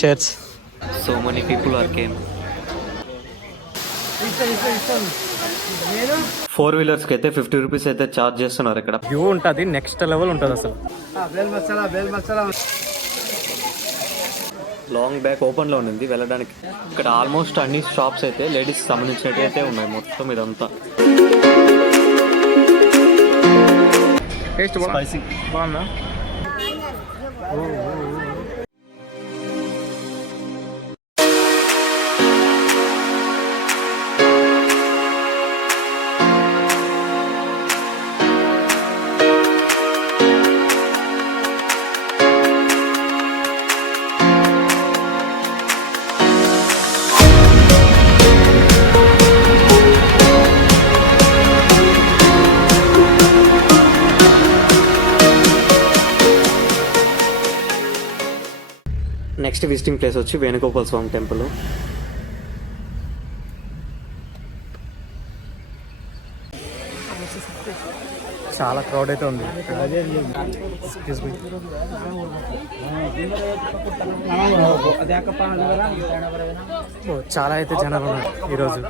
Chairs. So many people are came. 4 వీలర్స్కి అయితే 50 rupees అయితే ఛార్జ్ చేస్తున్నారు. ఇక్కడ వ్యూ ఉంటుంది, నెక్స్ట్ లెవెల్ ఉంటుంది అసలు. లాంగ్ బ్యాక్ ఓపెన్లో ఉంది వెళ్ళడానికి. ఇక్కడ ఆల్మోస్ట్ అన్ని షాప్స్ అయితే లేడీస్ సంబంధించినవి అయితే ఉన్నాయి మొత్తం ఇదంతా. టేస్ట్ బాగుందా? నెక్స్ట్ విజిటింగ్ ప్లేస్ వచ్చి వేణుగోపాల స్వామి టెంపుల్. చాలా క్రౌడ్ అయితే ఉంది. చాలా అయితే జనాలు ఉన్నారు ఈరోజు.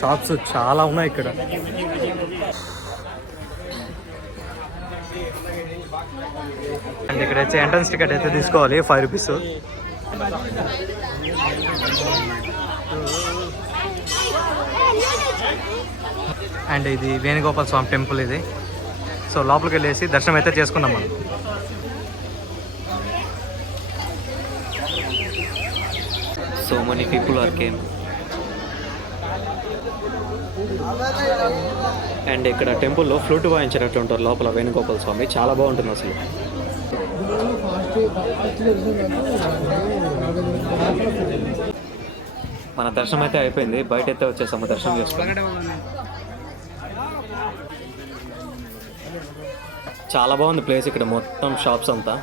షాప్స్ చాలా ఉన్నాయి ఇక్కడ. అండ్ ఇక్కడ వచ్చి ఎంట్రన్స్ టికెట్ అయితే తీసుకోవాలి 5 రూపీస్. అండ్ ఇది వేణుగోపాల స్వామి టెంపుల్ ఇది. సో లోపలికి వెళ్ళేసి దర్శనం అయితే చేసుకున్నాం మనం. So many people are came. And ఇక్కడ టెంపుల్లో ఫ్లూట్ వాయించినట్లు ఉంటారు లోపల వేణుగోపాల స్వామి. చాలా బాగుంటుంది అసలు. మన దర్శనం అయితే అయిపోయింది, బయట అయితే వచ్చేసాము దర్శనం చేసుకుని. చాలా బాగుంది ప్లేస్. ఇక్కడ మొత్తం షాప్స్ అంతా.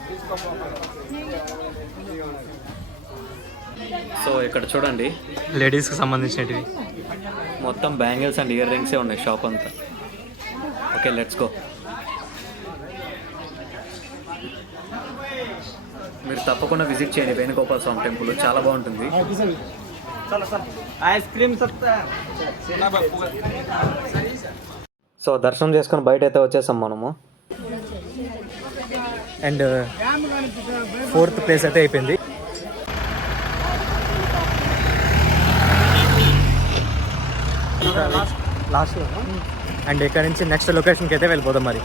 సో ఇక్కడ చూడండి లేడీస్కి సంబంధించినవి మొత్తం బ్యాంగిల్స్ అండ్ ఇయర్ రింగ్సే ఉన్నాయి షాప్ అంతా. Okay, let's go. మీరు తప్పకుండా విజిట్ చేయండి వేణుగోపాల స్వామి టెంపుల్, చాలా బాగుంటుంది. సో దర్శనం చేసుకొని బయట అయితే వచ్చేసాం మనము. అండ్ 4th ప్లేస్ అయితే అయిపోయింది. లాస్ట్లో. అండ్ ఇక్కడ నుంచి నెక్స్ట్ లొకేషన్కి అయితే వెళ్ళిపోదాం మరి.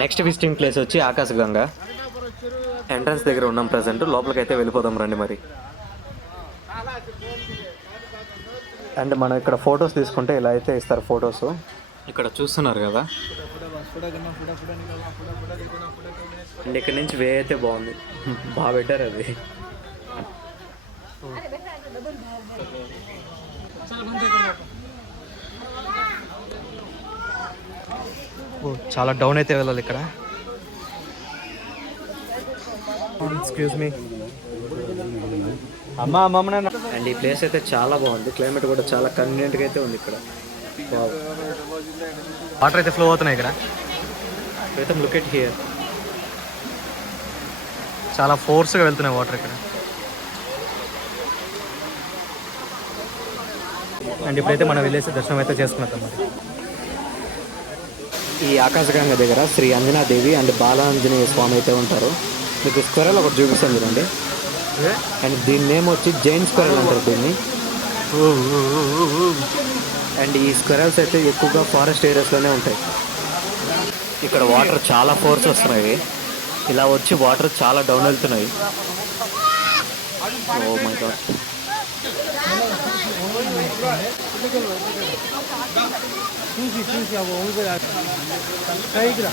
నెక్స్ట్ విజిటింగ్ ప్లేస్ వచ్చి ఆకాశగంగా. ఎంట్రన్స్ దగ్గర ఉన్నాం ప్రజెంట్. లోపలికి అయితే వెళ్ళిపోదాం రండి మరి. అండ్ మనం ఇక్కడ ఫొటోస్ తీసుకుంటే ఇలా అయితే ఇస్తారు ఫొటోస్. ఇక్కడ చూస్తున్నారు కదా. అండ్ ఇక్కడ నుంచి వే అయితే బాగుంది, బాగా పెట్టారు అది. చాలా డౌన్ అయితే వెళ్ళాలి ఇక్కడ. Excuse me. అండ్ ఈ ప్లేస్ అయితే చాలా బాగుంది. క్లైమేట్ కూడా చాలా కన్వీనియంట్గా అయితే ఉంది ఇక్కడ. వాటర్ అయితే ఫ్లో అవుతున్నాయి ఇక్కడ. Preetham, look at here. చాలా ఫోర్స్గా వెళ్తున్నాయి వాటర్ ఇక్కడ. అండ్ ఇప్పుడైతే మనం వెళ్ళేసి దర్శనం అయితే చేసుకున్నాం మరి. ఈ ఆకాశగంగ దగ్గర శ్రీ అంజనాదేవి అండ్ బాలాంజనేయ స్వామి అయితే ఉంటారు. మీకు స్క్వెరల్ ఒకటి చూపిస్తాను చూడండి. అండ్ దీని నేమ్ వచ్చి జైన్ స్క్వెరల్ అంటారు దీన్ని. అండ్ ఈ స్క్వెరల్స్ అయితే ఎక్కువగా ఫారెస్ట్ ఏరియాస్లోనే ఉంటాయి. ఇక్కడ వాటర్ చాలా ఫోర్స్ వస్తున్నాయి. ఇలా వచ్చి వాటర్ చాలా డౌన్ వెళ్తున్నాయి. Oh my God. చూసి అవి సైకిల్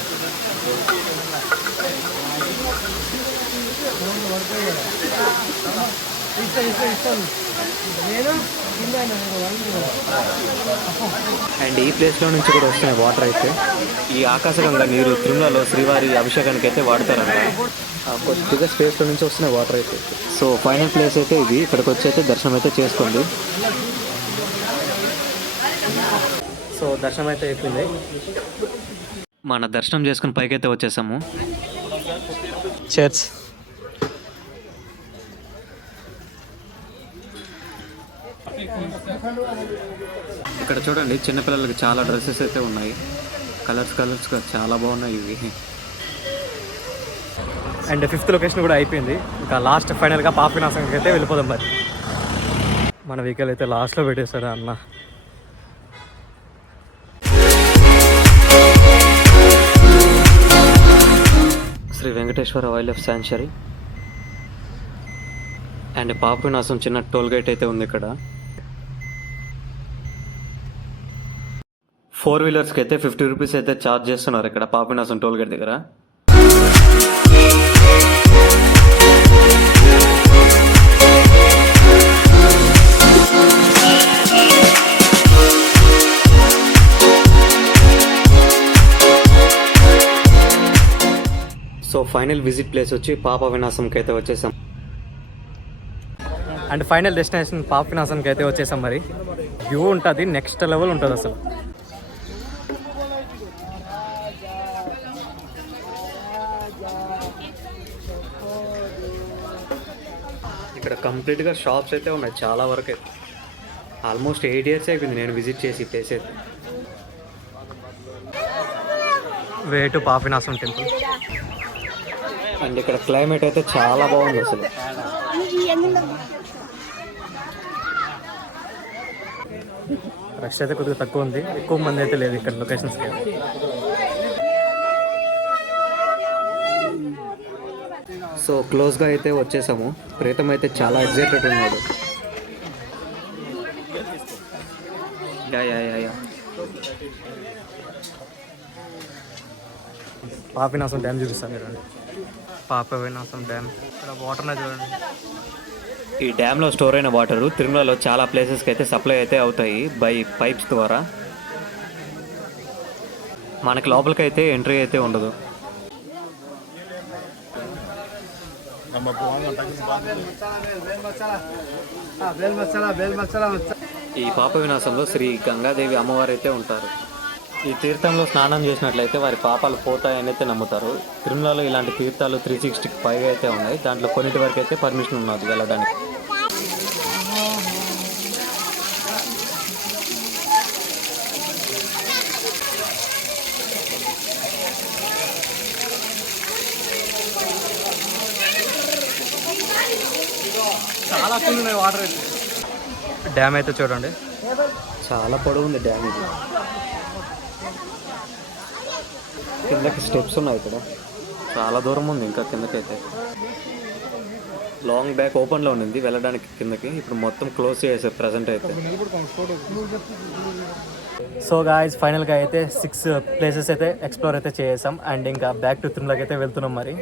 ఇస్తాను నేను అండ్ ఈ ప్లేస్లో నుంచి కూడా వస్తున్నాయి వాటర్ అయితే. ఈ ఆకాశగంగా నీరు తిరుమలలో శ్రీవారి అభిషేకానికి అయితే వాడతారంట. కొద్దిగా స్పేస్లో నుంచి వస్తున్నాయి వాటర్ అయితే. సో ఫైనల్ ప్లేస్ అయితే ఇది. ఇక్కడికి వచ్చి అయితే దర్శనం అయితే చేసుకోండి. సో దర్శనం అయితే అయిపోయింది. మన దర్శనం చేసుకుని పైకైతే వచ్చేసాము. చర్చ్ ఇక్కడ చూడండి చిన్నపిల్లలకి చాలా డ్రెస్సెస్ అయితే ఉన్నాయి. కలర్స్గా చాలా బాగున్నాయి ఇవి. అండ్ 5th లొకేషన్ కూడా అయిపోయింది. ఇంకా లాస్ట్ ఫైనల్గా పాపవినాశంకి అయితే వెళ్ళిపోదాం. మరి మన వెహికల్ అయితే లాస్ట్లో పెట్టేశాడు అన్న. Sri Venkateswara wild life sanctuary and Papavinasam చిన్న టోల్ గేట్ అయితే ఉంది ఇక్కడ. 4 వీలర్స్కి అయితే 50 రూపీస్ అయితే ఛార్జ్ చేస్తున్నారు ఇక్కడ పాపవినాశం టోల్ గేట్ దగ్గర. సో ఫైనల్ విజిట్ ప్లేస్ వచ్చి పాపవినాశంకి అయితే వచ్చేసాం. అండ్ ఫైనల్ డెస్టినేషన్ పాపవినాశంకి అయితే వచ్చేసాం. మరి వ్యూ ఉంటుంది, నెక్స్ట్ లెవెల్ ఉంటుంది అసలు. ఇక్కడ కంప్లీట్గా షాప్స్ అయితే ఉన్నాయి చాలా వరకు అయితే. ఆల్మోస్ట్ 8 years అయిపోయింది నేను విజిట్ చేసి ఈ ప్లేస్ అయితే. Way to Papavinasam temple. And ఇక్కడ క్లైమేట్ అయితే చాలా బాగుంది అసలు. రష్ అయితే కొద్దిగా తక్కువ ఉంది, ఎక్కువ మంది అయితే లేదు ఇక్కడ లొకేషన్స్కి. సో క్లోజ్గా అయితే వచ్చేసాము. ప్రీతం అయితే చాలా ఎగ్జైటెడ్ ఉన్నాడు. యా పాపవినాశం డ్యామ్ చూపిస్తాను చూడండి. పాపవినాశం డ్యామ్ ఇక్కడ వాటర్ చూడండి. ఈ డ్యామ్లో స్టోర్ అయిన వాటర్ తిరుమలలో చాలా ప్లేసెస్కి అయితే సప్లై అయితే అవుతాయి బై పైప్స్ ద్వారా. మనకి లోపలికి అయితే ఎంట్రీ అయితే ఉండదు. ఈ పాపవినాశంలో శ్రీ గంగాదేవి అమ్మవారు అయితే ఉంటారు. ఈ తీర్థంలో స్నానం చేసినట్లయితే వారి పాపాలు పోతాయని అయితే నమ్ముతారు. తిరుమలలో ఇలాంటి తీర్థాలు 360కి పైగా అయితే ఉన్నాయి. దాంట్లో కొన్నిటి వరకు అయితే పర్మిషన్ ఉన్నది వెళ్ళడానికి. చాలా ఫుల్ ఉన్నాయి వాటర్ అయితే. డ్యామ్ అయితే చూడండి చాలా పొడవు ఉంది డ్యామ్ ఇది. కిందకి స్టెప్స్ ఉన్నాయి ఇక్కడ. చాలా దూరం ఉంది ఇంకా కిందకైతే. లాంగ్ బ్యాక్ ఓపెన్లో ఉండింది వెళ్ళడానికి కిందకి. ఇప్పుడు మొత్తం క్లోజ్ చేశారు ప్రజెంట్ అయితే. సో గాయ్స్ ఫైనల్గా అయితే 6 ప్లేసెస్ అయితే ఎక్స్ప్లోర్ అయితే చేసాం. అండ్ ఇంకా బ్యాక్ టు తిరుమలకి అయితే వెళ్తున్నాం మరి.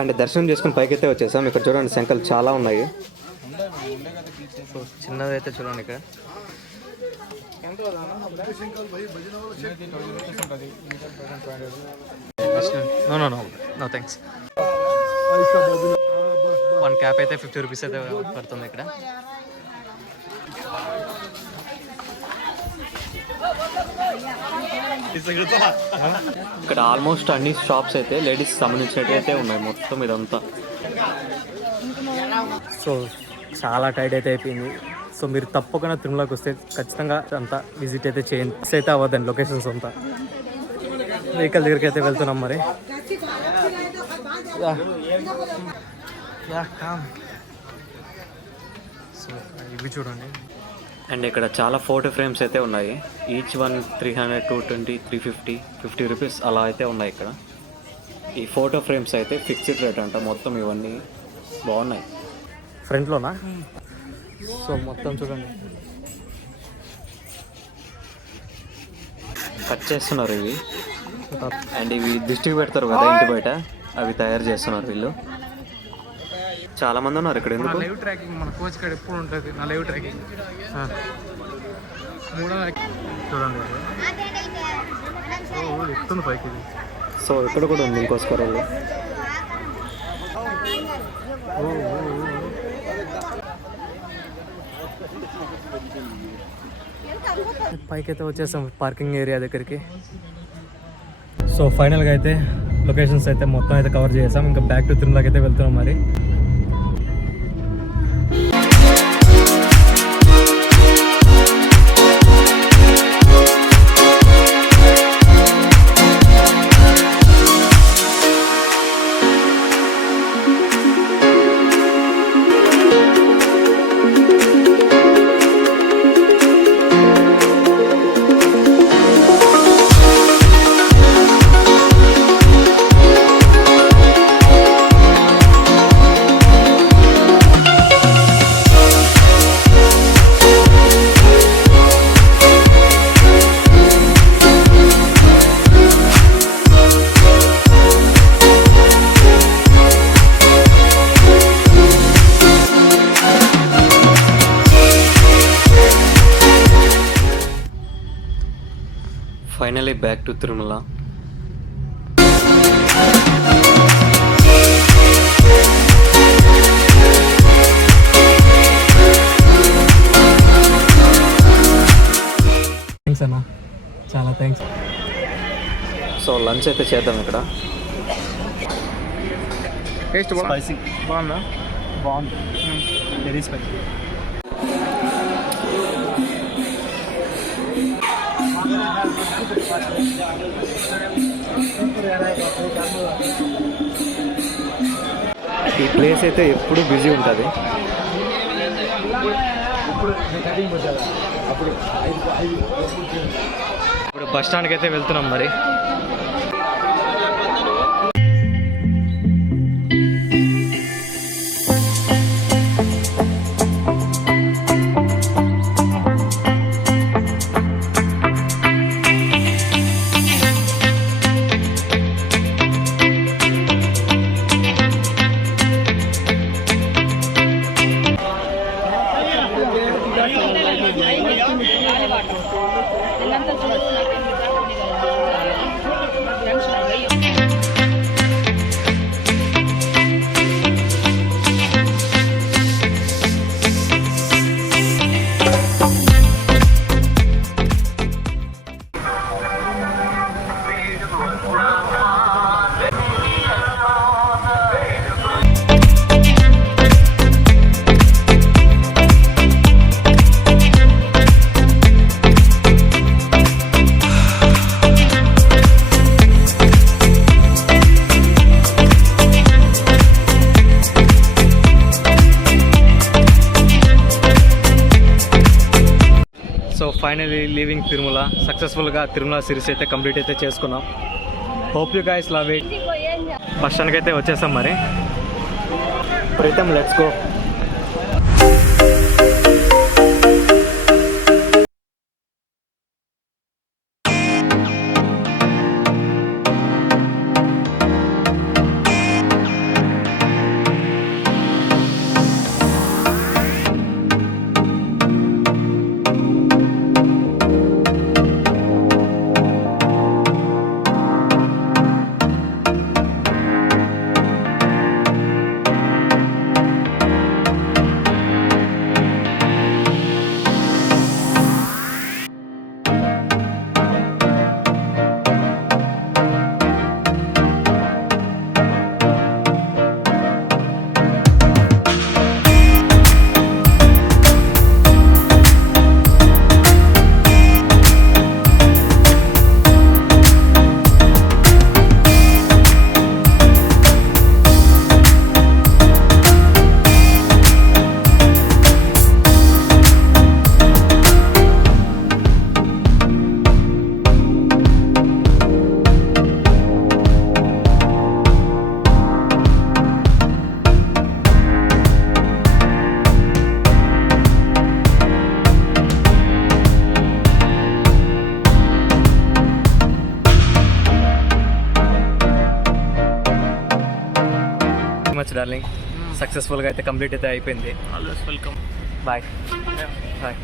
అండ్ దర్శనం చేసుకుని పైకి అయితే వచ్చేసాం. ఇక్కడ చూడండి శంఖలు చాలా ఉన్నాయి. సో చిన్నది అయితే చూడండి ఇక్కడ. No thanks. 1 క్యాప్ అయితే 50 రూపీస్ అయితే పడుతుంది ఇక్కడ. ఇక్కడ ఆల్మోస్ట్ అన్ని షాప్స్ అయితే లేడీస్ సంబంధించినట్టు అయితే ఉన్నాయి మొత్తం ఇదంతా. సో చాలా టైట్ అయితే అయిపోయింది. సో మీరు తప్పకుండా తిరుమలకి వస్తే ఖచ్చితంగా అంతా విజిట్ అయితే చేయండి. మిస్ అయితే అవ్వద్దండి లొకేషన్స్ అంతా. వెహికల్ దగ్గరికి అయితే వెళ్తున్నాం మరి. సో ఇవి చూడండి. అండ్ ఇక్కడ చాలా ఫోటో ఫ్రేమ్స్ అయితే ఉన్నాయి. ఈచ్ వన్ 300, 220, 350, 50 రూపీస్ అలా అయితే ఉన్నాయి ఇక్కడ. ఈ ఫోటో ఫ్రేమ్స్ అయితే ఫిక్స్డ్ రేట్ అంట మొత్తం. ఇవన్నీ బాగున్నాయి. ఫ్రంట్లోనా? సో మొత్తం చూడండి కట్ చేస్తున్నారు ఇవి. అండ్ ఇవి దిష్టికి పెడతారు కదా ఇంటి బయట, అవి తయారు చేస్తున్నారు వీళ్ళు. చాలా మంది ఉన్నారు ఇక్కడ. ఎందుకు? లైవ్ ట్రాకింగ్ మన కోచ్ కాడ ఎప్పుడు ఉంటుంది. నా లైవ్ ట్రాకింగ్ చూడండి, ఎక్కుతుంది పైకి ఇది. సో ఇక్కడ కూడా ఉంది ఇంకో స్క్వేర్. పైకి అయితే వచ్చేసాం పార్కింగ్ ఏరియా దగ్గరికి. సో ఫైనల్గా అయితే లొకేషన్స్ అయితే మొత్తం అయితే కవర్ చేసాం. ఇంకా బ్యాక్ టు తిరుమలకి అయితే వెళ్తున్నాం మరి. Finally back to Tirumala. Thanks అన్న, చాలా థ్యాంక్స్. సో లంచ్ అయితే చేద్దాం ఇక్కడ. టేస్ట్ స్పైసీ బాగుందా? బాగుంది, వెరీ స్పైసీ. ఈ ప్లేస్ అయితే ఎప్పుడు బిజీ ఉంటుంది. ఇప్పుడు బస్ స్టాండ్కి అయితే వెళ్తున్నాం మరి. So finally leaving Tirumala. సక్సెస్ఫుల్గా తిరుమల సిరీస్ అయితే కంప్లీట్ అయితే చేసుకున్నాం. Hope you guys love it. Bus స్టాండ్కి అయితే వచ్చేసాం మరి. Preetham, let's go. డార్లింగ్. సక్సెస్ఫుల్గా అయితే కంప్లీట్ అయితే అయిపోయింది. Always welcome. Bye bye.